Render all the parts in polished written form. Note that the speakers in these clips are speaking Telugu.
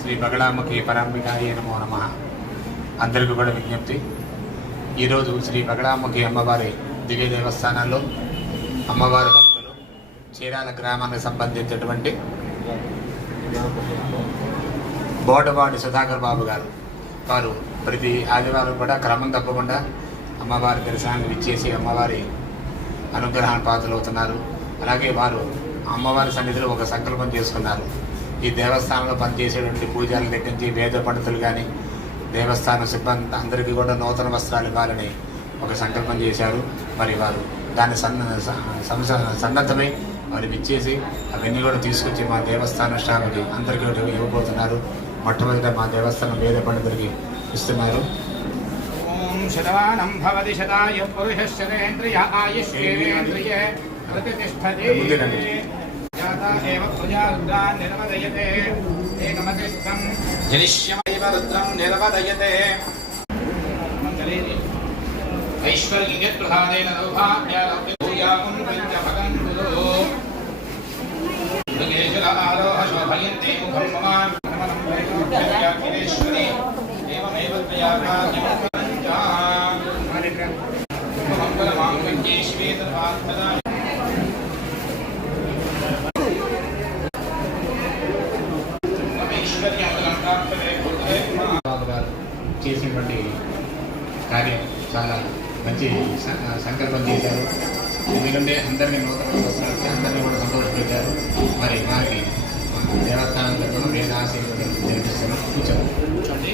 శ్రీ బగళాముఖి పరాంబికాయ నమో నమః. అందరికీ కూడా విజ్ఞప్తి, ఈరోజు శ్రీ బగళాముఖి అమ్మవారి దివ్య దేవస్థానంలో అమ్మవారి భక్తులు చీరాల గ్రామానికి సంబంధించినటువంటి బోటవాడి సుధాకర్ బాబు గారు వారు ప్రతి ఆదివారం కూడా క్రమం తప్పకుండా అమ్మవారి దర్శనాన్ని ఇచ్చేసి అమ్మవారి అనుగ్రహాన్ని పాత్రలవుతున్నారు. అలాగే వారు అమ్మవారి సన్నిధిలో ఒక సంకల్పం చేసుకున్నారు. ఈ దేవస్థానంలో పనిచేసేటువంటి పూజారుల దగ్గర నుంచి వేద పండితులు కానీ దేవస్థానం సిబ్బంది అందరికీ కూడా నూతన వస్త్రాలు ఇవ్వాలని ఒక సంకల్పం చేశారు. మరి వారు దాన్ని సన్నద్ధమై వారు ఇచ్చేసి అవన్నీ కూడా తీసుకొచ్చి మా దేవస్థాన స్టాఫ్కి అందరికీ ఇవ్వబోతున్నారు. మొట్టమొదట మా దేవస్థానం వేద పండితులకి ఇస్తున్నారు. శతమానం భవతి శతాయ పురుషశ్చరేంద్రియ ఆయుష్యేంద్రియే ప్రతిష్టతే జాతా ఏవ ప్రజా రుద్రాన్ నిర్వదయతే ఏకమతిష్టం జనిష్యమైవ రుద్రం నిర్వదయతే మంగళేని ఐశ్వర్యప్రసాదేన సౌభాగ్యాలోక్యభూయాకుం పంచభగం గురు మృగేశ్వర ఆరోహ శోభయంతే ముఖం మమాన్ నమనం వైకుంఠ్యేశ్వరి ఏవమేవ త్రయాకార్యం చేసినటువంటి కార్యం చాలా మంచి సంకల్పం చేశారు. ఎందుకంటే అందరినీ నూతన వస్త్రాలు అందరినీ కూడా సంతోషపెట్టారు. మరి వారికి దేవస్థానం దగ్గర వేద ఆశీర్వాదం జరిపిస్తున్నాం. కూర్చోండి.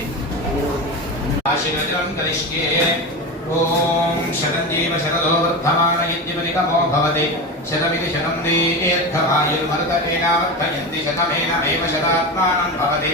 ఓం శతంజీవ శరదో వర్ధమాన యజ్ఞమనికమో భవతి శతమితి శతం దీర్ఘమాయుర్మరుతేనావర్ధయంతి శతమేనమేవ శతాత్మానం భవతి.